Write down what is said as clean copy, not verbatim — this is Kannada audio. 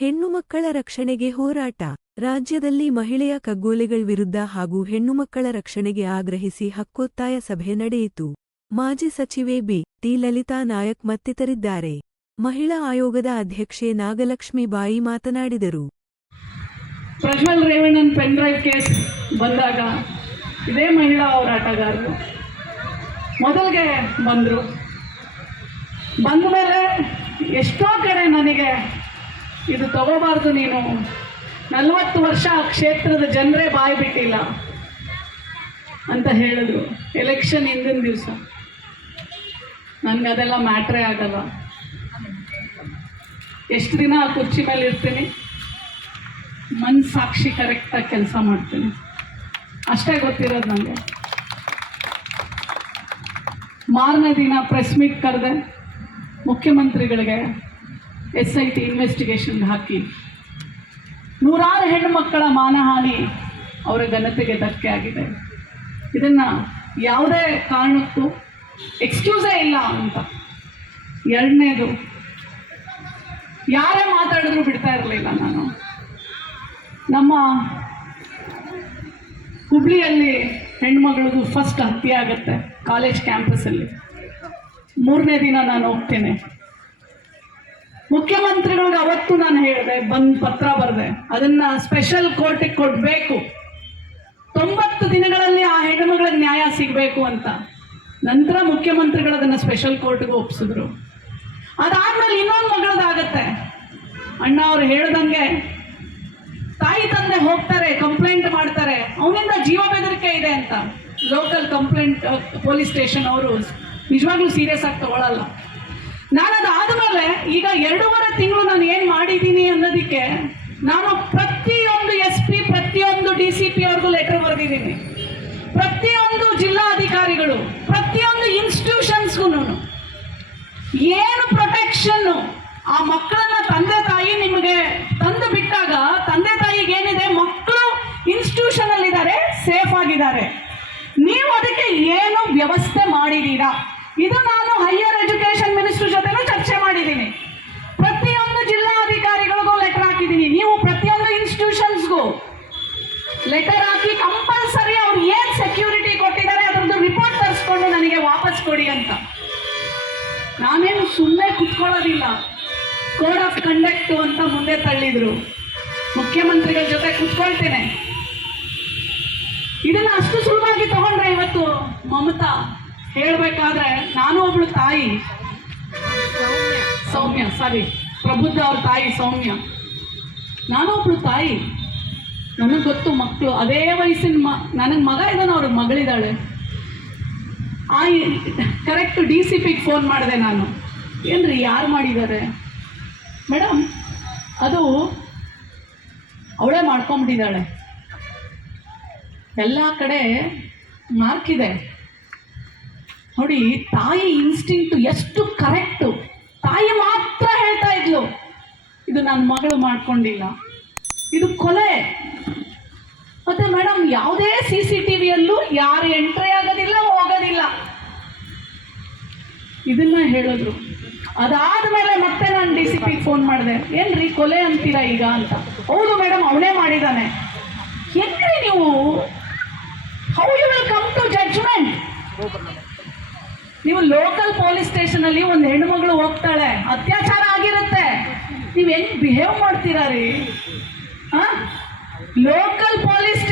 ಹೆಣ್ಣು ಮಕ್ಕಳ ರಕ್ಷಣೆಗೆ ಹೋರಾಟ. ರಾಜ್ಯದಲ್ಲಿ ಮಹಿಳೆಯ ಕಗ್ಗೊಲೆಗಳ ವಿರುದ್ಧ ಹಾಗೂ ಹೆಣ್ಣುಮಕ್ಕಳ ರಕ್ಷಣೆಗೆ ಆಗ್ರಹಿಸಿ ಹಕ್ಕೊತ್ತಾಯ ಸಭೆ ನಡೆಯಿತು. ಮಾಜಿ ಸಚಿವೆ ಬಿ.ಟಿ. ಲಲಿತಾ ನಾಯಕ್ ಮತ್ತಿತರಿದ್ದಾರೆ. ಮಹಿಳಾ ಆಯೋಗದ ಅಧ್ಯಕ್ಷೆ ನಾಗಲಕ್ಷ್ಮಿ ಬಾಯಿ ಮಾತನಾಡಿದರು. ಪ್ರಜ್ವಲ್ ರೇವಣ್ಣನ್ ಪೆನ್ಡ್ರೈವ್ ಕೇಸ್ ಬಂದಾಗ ಇದೇ ಮಹಿಳಾ ಹೋರಾಟಗಾರರು ಮೊದಲಿಗೆ ಬಂದರು. ಬಂದ ಮೇಲೆ ಎಷ್ಟೋ ಕಡೆ ನನಗೆ ಇದು ತಗೋಬಾರ್ದು, ನೀನು 40 ವರ್ಷ ಕ್ಷೇತ್ರದ ಜನರೇ ಬಾಯಿ ಬಿಟ್ಟಿಲ್ಲ ಅಂತ ಹೇಳಿದ್ರು. ಎಲೆಕ್ಷನ್ ಹಿಂದಿನ ದಿವಸ ನನಗದೆಲ್ಲ ಮ್ಯಾಟ್ರೇ ಆಗಲ್ಲ. ಎಷ್ಟು ದಿನ ಆ ಕುರ್ಚಿ ಮೇಲೆ ಇರ್ತೀನಿ, ಮನಸ್ಸಾಕ್ಷಿ ಕರೆಕ್ಟಾಗಿ ಕೆಲಸ ಮಾಡ್ತೀನಿ, ಅಷ್ಟೇ ಗೊತ್ತಿರೋದು ನನಗೆ. ಮಾರನೇ ದಿನ ಪ್ರೆಸ್ ಮೀಟ್ ಕರೆದೆ, ಮುಖ್ಯಮಂತ್ರಿಗಳಿಗೆ SIT ಇನ್ವೆಸ್ಟಿಗೇಷನ್ ಹಾಕಿ ನೂರಾರು ಹೆಣ್ಣು ಮಕ್ಕಳ ಮಾನಹಾನಿ, ಅವರ ಘನತೆಗೆ ಧಕ್ಕೆ ಆಗಿದೆ. ಇದನ್ನು ಯಾವುದೇ ಕಾರಣಕ್ಕೂ ಎಕ್ಸ್ಕ್ಯೂಸೇ ಇಲ್ಲ ಅಂತ. ಎರಡನೇದು, ಯಾರೇ ಮಾತಾಡಿದ್ರು ಬಿಡ್ತಾ ಇರಲಿಲ್ಲ ನಾನು. ನಮ್ಮ ಹುಬ್ಳಿಯಲ್ಲಿ ಹೆಣ್ಮಗಳದು ಫಸ್ಟ್ ಹತ್ಯೆ ಆಗುತ್ತೆ ಕಾಲೇಜ್ ಕ್ಯಾಂಪಸ್ಸಲ್ಲಿ. 3ನೇ ದಿನ ನಾನು ಹೋಗ್ತೇನೆ. ಮುಖ್ಯಮಂತ್ರಿಗಳಿಗೆ ಅವತ್ತು ನಾನು ಹೇಳಿದೆ, ಬಂದು ಪತ್ರ ಬರೆದೆ, ಅದನ್ನು ಸ್ಪೆಷಲ್ ಕೋರ್ಟಿಗೆ ಕೊಡಬೇಕು, 90 ದಿನಗಳಲ್ಲಿ ಆ ಹೆಣ್ಣುಮಗಳಿಗೆ ನ್ಯಾಯ ಸಿಗಬೇಕು ಅಂತ. ನಂತರ ಮುಖ್ಯಮಂತ್ರಿಗಳು ಅದನ್ನು ಸ್ಪೆಷಲ್ ಕೋರ್ಟ್ಗೆ ಒಪ್ಪಿಸಿದ್ರು. ಅದಾದ್ಮೇಲೆ ಇನ್ನೊಂದು ಮಗಳದಾಗತ್ತೆ. ಅಣ್ಣ ಅವ್ರು ಹೇಳ್ದಂಗೆ ತಾಯಿ ತಂದೆ ಹೋಗ್ತಾರೆ, ಕಂಪ್ಲೇಂಟ್ ಮಾಡ್ತಾರೆ, ಅವನಿಂದ ಜೀವ ಬೆದರಿಕೆ ಇದೆ ಅಂತ. ಲೋಕಲ್ ಕಂಪ್ಲೇಂಟ್ ಪೊಲೀಸ್ ಸ್ಟೇಷನ್ ಅವರು ನಿಜವಾಗ್ಲೂ ಸೀರಿಯಸ್ ಆಗಿ ತಗೊಳ್ಳಲ್ಲ. ನಾನು ಅದಾದಮೇಲೆ ಈಗ 2.5 ತಿಂಗಳು ನಾನು ಏನು ಮಾಡಿದ್ದೀನಿ ಅನ್ನೋದಕ್ಕೆ ನಾನು ಪ್ರತಿಯೊಂದು SP, ಪ್ರತಿಯೊಂದು DCP ಅವ್ರಿಗೂ ಲೆಟರ್ ಬರೆದಿದ್ದೀನಿ. ಪ್ರತಿಯೊಂದು ಜಿಲ್ಲಾ ಅಧಿಕಾರಿಗಳು, ಪ್ರತಿಯೊಂದು ಇನ್ಸ್ಟಿಟ್ಯೂಷನ್ಸ್ಗೂ ಏನು ಪ್ರೊಟೆಕ್ಷನ್ನು, ಆ ಮಕ್ಕಳನ್ನ ತಂದೆ ತಾಯಿ ನಿಮಗೆ ತಂದು ಬಿಟ್ಟಾಗ ತಂದೆ ತಾಯಿಗೆ ಏನಿದೆ, ಮಕ್ಕಳು ಇನ್ಸ್ಟಿಟ್ಯೂಷನ್ ಅಲ್ಲಿ ಇದ್ದಾರೆ, ಸೇಫ್ ಆಗಿದ್ದಾರೆ, ನೀವು ಅದಕ್ಕೆ ಏನು ವ್ಯವಸ್ಥೆ ಮಾಡಿದ್ದೀರಾ? ಇದು ನಾನು ಹೈಯರ್ ಎಜುಕೇಶನ್ ಮಿನಿಸ್ಟರ್ ಜೊತೆನೂ ಚರ್ಚೆ ಮಾಡಿದ್ದೀನಿ. ಪ್ರತಿಯೊಂದು ಜಿಲ್ಲಾ ಅಧಿಕಾರಿಗಳಿಗೂ ಲೆಟರ್ ಹಾಕಿದ್ದೀನಿ. ನೀವು ಪ್ರತಿಯೊಂದು ಇನ್ಸ್ಟಿಟ್ಯೂಷನ್ಸ್ಗೂ ಲೆಟರ್ ಹಾಕಿ ಕಂಪಲ್ಸರಿ ಅವ್ರು ಏನು ಸೆಕ್ಯೂರಿಟಿ ಕೊಟ್ಟಿದ್ದಾರೆ ಅದರದ್ದು ರಿಪೋರ್ಟ್ ತರಿಸ್ಕೊಂಡು ನನಗೆ ವಾಪಸ್ ಕೊಡಿ ಅಂತ. ನಾನೇನು ಸುಮ್ಮನೆ ಕುತ್ಕೊಳ್ಳೋದಿಲ್ಲ. ಕೋಡ್ ಆಫ್ ಕಂಡಕ್ಟ್ ಅಂತ ಮುಂದೆ ತಳ್ಳಿದ್ರು. ಮುಖ್ಯಮಂತ್ರಿಗಳ ಜೊತೆ ಕುತ್ಕೊಳ್ತೇನೆ. ಇದನ್ನ ಅಷ್ಟು ಸುಲಭವಾಗಿ ತಗೊಂಡ್ರೆ ಇವತ್ತು ಮಮತಾ ಹೇಳ್ಬೇಕಾದ್ರೆ, ನಾನು ಒಬ್ಳು ತಾಯಿ, ಸೌಮ್ಯ, ಪ್ರಬುದ್ಧ ಅವ್ರ ತಾಯಿ ಸೌಮ್ಯ, ನಾನು ಒಬ್ಳು ತಾಯಿ, ನನಗೆ ಗೊತ್ತು ಮಕ್ಕಳು ಅದೇ ವಯಸ್ಸಿನ ನನಗೆ ಮಗ ಇದ್ದಾನೆ, ಅವ್ರಿಗೆ ಮಗಳಿದ್ದಾಳೆ. ಕರೆಕ್ಟ್ DCPಗೆ ಫೋನ್ ಮಾಡಿದೆ ನಾನು. ಏನ್ರಿ ಯಾರು ಮಾಡಿದ್ದಾರೆ ಮೇಡಮ್? ಅದು ಅವಳೇ ಮಾಡ್ಕೊಂಬಿಟ್ಟಿದ್ದಾಳೆ, ಎಲ್ಲ ಕಡೆ ಮಾರ್ಕ್ ಇದೆ ನೋಡಿ. ತಾಯಿ ಇನ್ಸ್ಟಿಂಕ್ಟು ಎಷ್ಟು ಕರೆಕ್ಟು. ತಾಯಿ ಮಾತ್ರ ಹೇಳ್ತಾ ಇದ್ಲು, ಇದು ನನ್ನ ಮಗಳು ಮಾಡ್ಕೊಂಡಿಲ್ಲ, ಇದು ಕೊಲೆ. ಮತ್ತೆ ಮೇಡಮ್ ಯಾವುದೇ CCTVಯಲ್ಲೂ ಯಾರು ಎಂಟ್ರಿ ಆಗೋದಿಲ್ಲ, ಹೋಗೋದಿಲ್ಲ, ಇದನ್ನ ಹೇಳಿದ್ರು. ಅದಾದ್ಮೇಲೆ ಮತ್ತೆ ನಾನು DCPಗೆ ಫೋನ್ ಮಾಡಿದೆ, ಏನ್ರಿ ಕೊಲೆ ಅಂತೀರಾ ಈಗ ಅಂತ. ಹೌದು ಮೇಡಮ್, ಅವನೇ ಮಾಡಿದ್ದಾನೆ. ಹೆಂಗ್ರಿ ನೀವು, how you will come to judgement? ನೀವು ಲೋಕಲ್ ಪೊಲೀಸ್ ಸ್ಟೇಷನಲ್ಲಿ ಒಂದು ಹೆಣ್ಣುಮಗಳು ಹೋಗ್ತಾಳೆ, ಅತ್ಯಾಚಾರ ಆಗಿರುತ್ತೆ, ನೀವು ಹೆಂಗ್ ಬಿಹೇವ್ ಮಾಡ್ತೀರಾ ರೀ? Local police